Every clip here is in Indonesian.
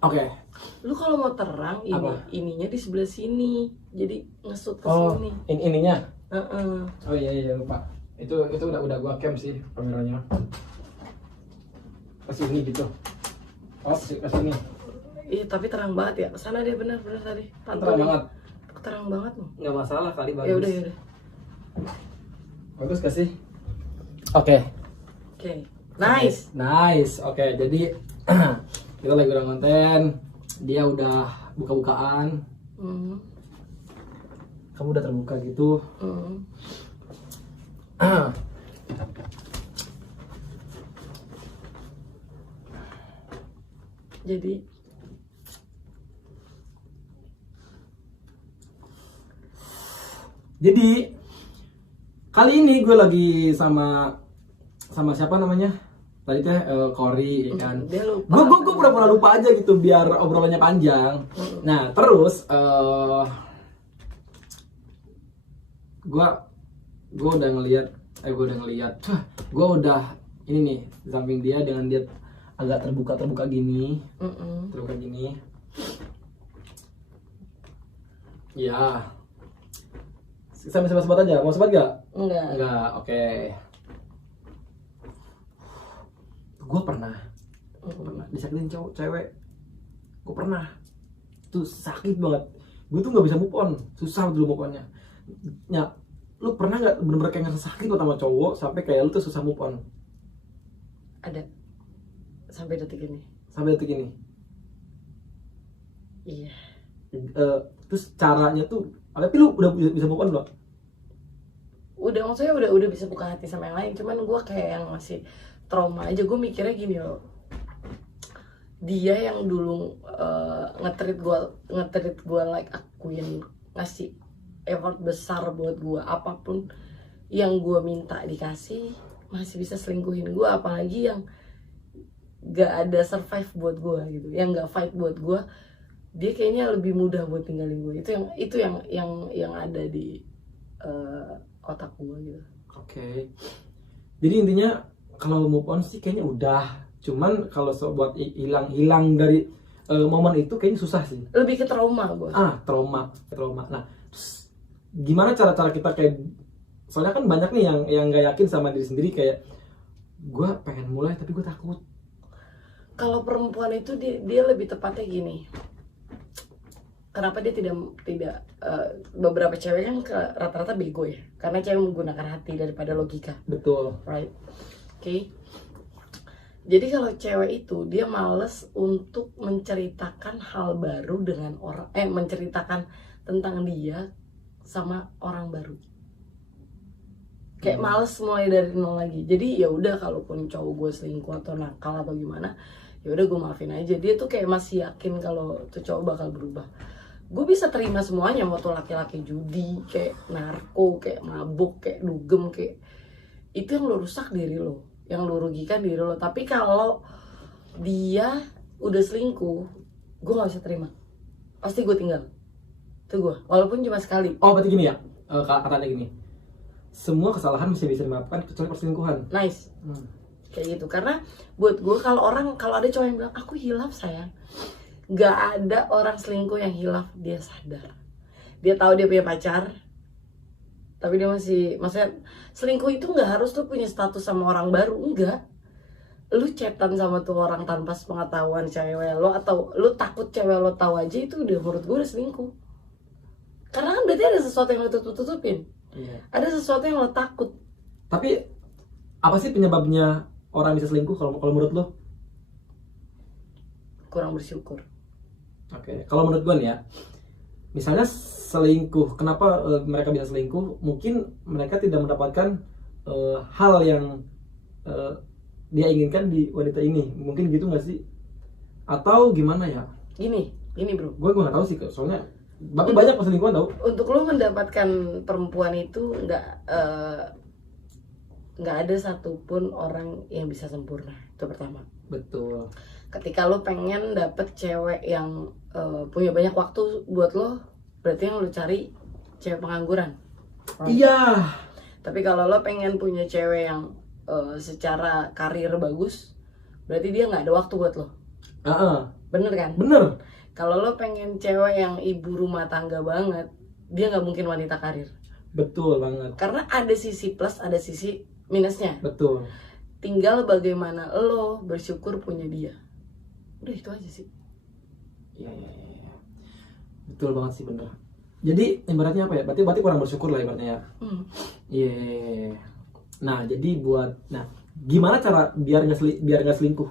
Oke. Lu kalau mau terang ininya di sebelah sini, jadi ngesut ke Oh, sini. ininya. Heeh. Oh iya lupa. Itu udah gua cam sih kameranya. Ke sini gitu. Oh, ke sini. Iya tapi terang banget ya. Kesana dia benar tadi. Terang banget. Terang banget loh. Nggak masalah kali, bagus. Ya udah. Bagus gak sih? Oke. Oke. Nice. Oke, jadi kita lagi udah konten. Dia udah buka-bukaan. Kamu udah terbuka gitu. Jadi kali ini gue lagi sama siapa namanya? Tadi teh Cory, ya kan? Dia lupa. Gue pura-pura lupa aja gitu biar obrolannya panjang. Nah terus gue udah ngeliat, gue udah ini nih di samping dia dengan dia agak terbuka gini, Ya. Sampai sebat aja, mau sebat gak? Enggak, oke. Gue pernah disakitin cewek. Gue pernah. Tuh sakit banget. Gue tuh gak bisa move on. Susah dulu move onnya. Ya, lu pernah gak bener-bener kayak ngerasa sakit sama cowok sampai kayak lu tuh susah move on? Ada. Sampai detik ini. Iya. Terus caranya tuh, tapi lu udah bisa move on belum? Udah, maksudnya udah bisa buka hati sama yang lain. Cuman gue kayak yang masih trauma aja. Gue mikirnya gini loh, dia yang dulu nge-treat gue like a queen, ngasih effort besar buat gue, apapun yang gue minta dikasih, masih bisa selingkuhin gue. Apalagi yang gak ada survive buat gue gitu, yang gak fight buat gue, dia kayaknya lebih mudah buat tinggalin gue. Itu yang ada di otak gue gitu. Oke. Jadi intinya kalau move on sih kayaknya udah. Cuman kalau buat hilang dari momen itu kayaknya susah sih. Lebih ke trauma gue. Trauma. Nah, terus gimana cara kita kayak, soalnya kan banyak nih yang nggak yakin sama diri sendiri, kayak gue pengen mulai tapi gue takut. Kalau perempuan itu dia lebih tepatnya gini. Kenapa dia tidak beberapa cewek kan rata-rata bego ya, karena cewek menggunakan hati daripada logika. Betul. Right. Oke. Jadi kalau cewek itu dia males untuk menceritakan hal baru dengan orang, menceritakan tentang dia sama orang baru. Kayak males mulai dari nol lagi. Jadi ya udah, kalaupun cowok gue selingkuh atau nakal atau gimana, ya udah gue maafin aja. Dia tuh kayak masih yakin kalau tuh cowok bakal berubah. Gue bisa terima semuanya, mau tuh laki-laki judi, kayak narko, kayak mabuk, kayak dugem, kayak itu yang lo rusak diri lo, yang lo rugikan diri lo. Tapi kalau dia udah selingkuh, gue gak bisa terima, pasti gue tinggal. Itu gue, walaupun cuma sekali. Oh berarti gini ya, katanya gini, semua kesalahan masih bisa dimaafkan kecuali perselingkuhan. Nice. Kayak gitu. Karena buat gue, kalau ada cowok yang bilang aku hilaf sayang, gak ada orang selingkuh yang hilaf. Dia sadar, dia tahu dia punya pacar, tapi dia maksudnya selingkuh itu gak harus tuh punya status sama orang baru. Enggak, lu chatan sama tuh orang tanpa sepengetahuan cewek lo, atau lu takut cewek lo tahu aja, itu udah, menurut gue udah selingkuh. Karena kan berarti ada sesuatu yang lo tutupin. Iya. Ada sesuatu yang lo takut. Tapi apa sih penyebabnya orang bisa selingkuh kalau menurut lo? Kurang bersyukur. Oke. Kalau menurut gue nih ya, misalnya selingkuh, kenapa mereka bisa selingkuh? Mungkin mereka tidak mendapatkan hal yang dia inginkan di wanita ini. Mungkin gitu nggak sih? Atau gimana ya? Gini bro. Gue nggak tahu sih, soalnya tapi banyak perselingkuhan tau. Untuk lo mendapatkan perempuan itu nggak ada satupun orang yang bisa sempurna. Itu pertama. Betul. Ketika lo pengen dapet cewek yang punya banyak waktu buat lo, berarti yang lo cari cewek pengangguran. Iya. Tapi kalau lo pengen punya cewek yang secara karir bagus, berarti dia nggak ada waktu buat lo. Bener kan? Bener. Kalau lo pengen cewek yang ibu rumah tangga banget, dia nggak mungkin wanita karir. Betul banget. Karena ada sisi plus, ada sisi minusnya. Betul. Tinggal bagaimana lo bersyukur punya dia. Udah itu aja sih. Iya. Betul banget sih, bener. Jadi ibaratnya apa ya? Berarti kurang bersyukur lah ibaratnya ya. Iya. Nah, jadi gimana cara biar nggak selingkuh?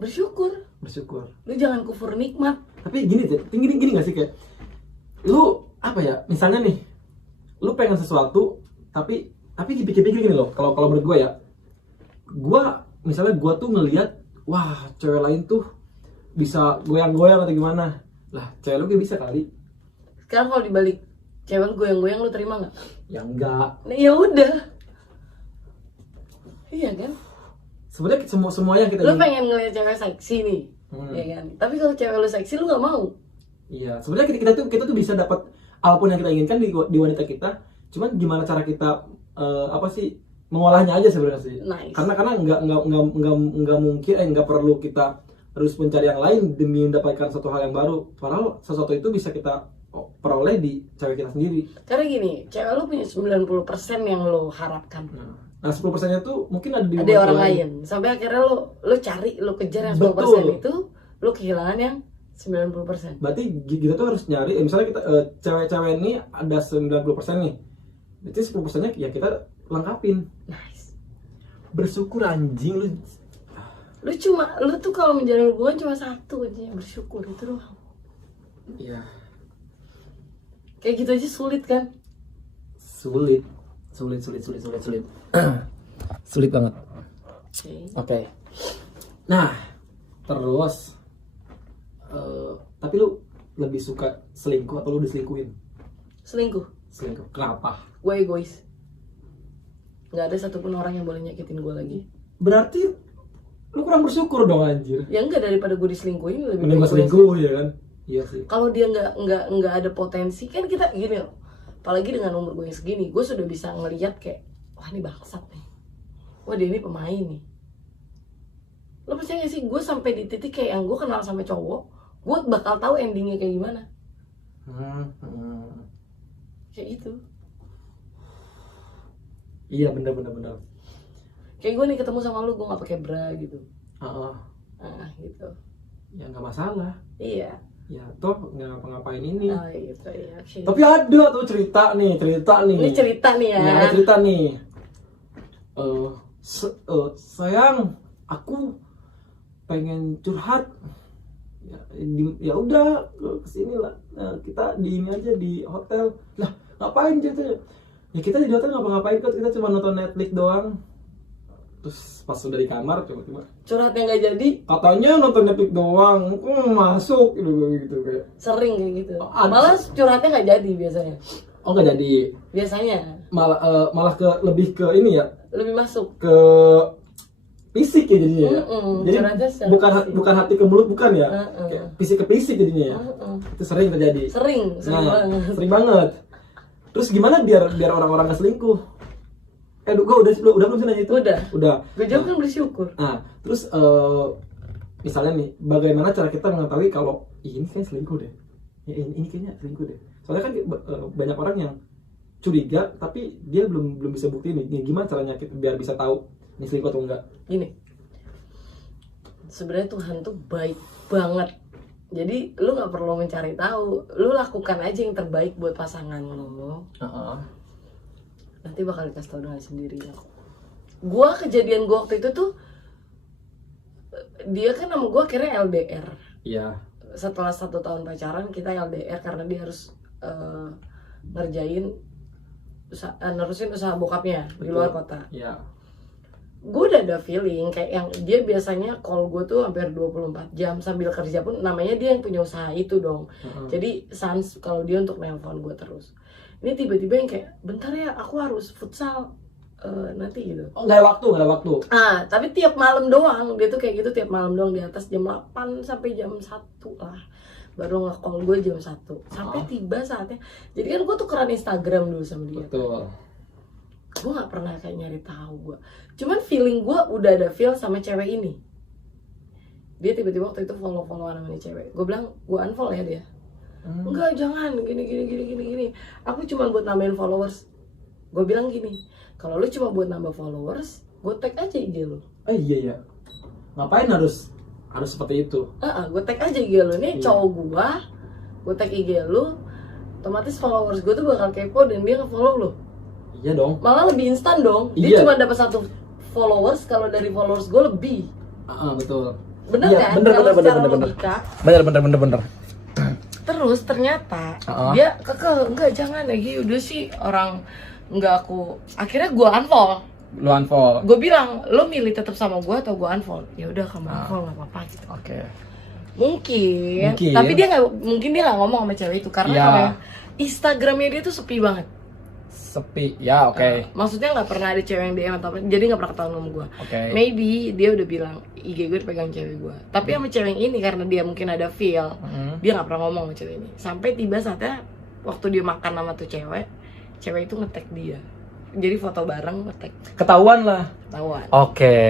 Bersyukur. Lu jangan kufur nikmat. Tapi gini nggak sih, kayak lu apa ya? Misalnya nih, lu pengen sesuatu tapi dipikir-pikir gini loh. Kalau menurut gue ya, misalnya gue tuh ngelihat, wah cewek lain tuh bisa goyang-goyang atau gimana. Lah, cewek lu gue bisa kali. Sekarang kalau dibalik, cewek goyang-goyang lu terima nggak? Ya enggak. Nah, ya udah. Iya kan? Sebenarnya semua yang kita lu pengen ngeliat cewek seksi nih, ya kan? Tapi kalau cewek lu seksi lu nggak mau. Iya, sebenarnya kita tuh bisa dapat apapun yang kita inginkan di wanita kita. Cuman gimana cara kita mengolahnya aja sebenarnya sih. Nice. Karena nggak mungkin nggak perlu kita harus mencari yang lain demi mendapatkan satu hal yang baru. Padahal sesuatu itu bisa kita peroleh di cewek kita sendiri. Karena gini, cewek lu punya 90% yang lo harapkan. Nah 10%-nya tuh mungkin ada di orang lain. Sampai akhirnya lo cari, lo kejar yang 10% itu, lo kehilangan yang 90%. Berarti kita tuh harus nyari, misalnya kita cewek-cewek ini ada 90% nih. Berarti 10%-nya ya kita lengkapin. Nice. Bersyukur anjing lu tuh kalau menjalin hubungan cuma satu aja, bersyukur itu doang. Iya. Kayak gitu aja sulit kan? Sulit. Sulit banget. Oke. Nah, terus tapi lu lebih suka selingkuh atau lu diselingkuhin? Selingkuh. Kenapa? Gue egois. Gak ada satupun orang yang boleh nyakitin gue lagi. Berarti lu kurang bersyukur dong anjir. Ya enggak, daripada gue diselingkuhin lebih baik selingkuh ya kan? Iya sih. Kalau dia nggak ada potensi kan kita gini loh. Apalagi dengan umur gue yang segini, gue sudah bisa ngelihat kayak, wah ini bangsat nih. Wah dia ini pemain nih. Lo percaya gak sih, gue sampai di titik kayak yang gue kenal sama cowok, gue bakal tahu endingnya kayak gimana. Kayak gitu. Iya benar. Kayak gue nih ketemu sama lu, gue nggak pakai bra gitu. Gitu. Ya nggak masalah. Iya. Ya toh nggak ngapa-ngapain ini. Oh gitu ya. Okay. Tapi ada tuh cerita nih. Ini cerita nih ya. Nah, ada cerita nih. Sayang, aku pengen curhat. Ya udah kesini lah. Kita di ini aja di hotel. Lah ngapain ceritanya? Ya kita di hotel ngapa-ngapain kok, kita cuma nonton Netflix doang. Terus pas udah di kamar coba curhatnya nggak jadi, katanya nonton Netflix doang, masuk gitu kayak sering kayak gitu. Malah curhatnya nggak jadi biasanya. Oh nggak jadi biasanya, malah lebih ke ini ya, lebih masuk ke fisik ya jadinya ya. Jadi bukan hati ke mulut, bukan ya, kayak fisik ke fisik jadinya ya. Itu sering terjadi, sering banget. Terus gimana biar orang-orang nggak selingkuh? Gue udah belum sih nanya itu? Udah. Gue jawab kan bersyukur. Nah, terus misalnya nih, bagaimana cara kita mengetahui kalau ini kayak selingkuh deh? Ya, ini kayaknya selingkuh deh. Soalnya kan banyak orang yang curiga, tapi dia belum bisa buktiin nih. Gimana caranya kita biar bisa tahu ini selingkuh atau enggak? Gini, sebenarnya Tuhan tuh baik banget. Jadi lu nggak perlu mencari tahu, lu lakukan aja yang terbaik buat pasangan lu. Nanti bakal dikasih tau dengan sendirinya. Kejadian gue waktu itu tuh, dia kan sama gue akhirnya LDR. Iya. Setelah 1 tahun pacaran kita LDR karena dia harus ngerjain nerusin usaha bokapnya. Betul. Di luar kota. Iya. Gue udah ada feeling kayak yang dia biasanya call gue tuh hampir 24 jam sambil kerja pun, namanya dia yang punya usaha itu dong. Jadi sans kalau dia untuk nelpon gue terus. Ini tiba-tiba yang kayak, bentar ya aku harus futsal nanti gitu. Oh nggak ada waktu. Tapi tiap malam doang, dia tuh kayak gitu tiap malam doang, di atas jam 8 sampai jam 1 lah. Baru nge-call gue jam 1. Sampai tiba saatnya. Jadi kan gue tukeran Instagram dulu sama dia. Betul. Gue gak pernah kayak nyari tahu gue. Cuman feeling gue udah ada feel sama cewek ini. dia tiba-tiba waktu itu follow-followan sama nih cewek. Gue bilang gue unfollow ya dia. Enggak, jangan, gini. Aku cuma buat nambahin followers. Gue bilang gini, kalau lu cuma buat nambah followers, gue tag aja IG lu. Iya. Ngapain harus seperti itu? Gue tag aja IG lu. Nih cowok gue tag IG lu, otomatis followers gue tuh bakal kepo dan dia nge-follow lu. Iya dong. Malah lebih instan dong. Dia cuma dapat 1 followers, kalau dari followers gue lebih. Betul. Bener Iya, kan? Kalau secara logika. Bener. Terus ternyata dia enggak, jangan lagi, udah sih orang enggak aku. Akhirnya gue unfollow. Lu unfollow. Gue bilang, lo milih tetap sama gue atau gue unfollow? Ya udah, kamu unfollow nggak apa-apa gitu. Oke. Mungkin. Tapi dia nggak ngomong sama cewek itu karena apa ya? Instagramnya dia tuh sepi banget. Sepi, ya oke. Maksudnya nggak pernah ada cewek yang DM atau apa, jadi nggak pernah ketahuan sama gue. Maybe dia udah bilang IG gue dipegang cewek gue. Tapi sama cewek ini karena dia mungkin ada feel, dia nggak pernah ngomong sama cewek ini. Sampai tiba saatnya waktu dia makan sama tuh cewek itu nge-tag dia. Jadi foto bareng nge-tag. Ketahuan lah. Ketahuan. Oke.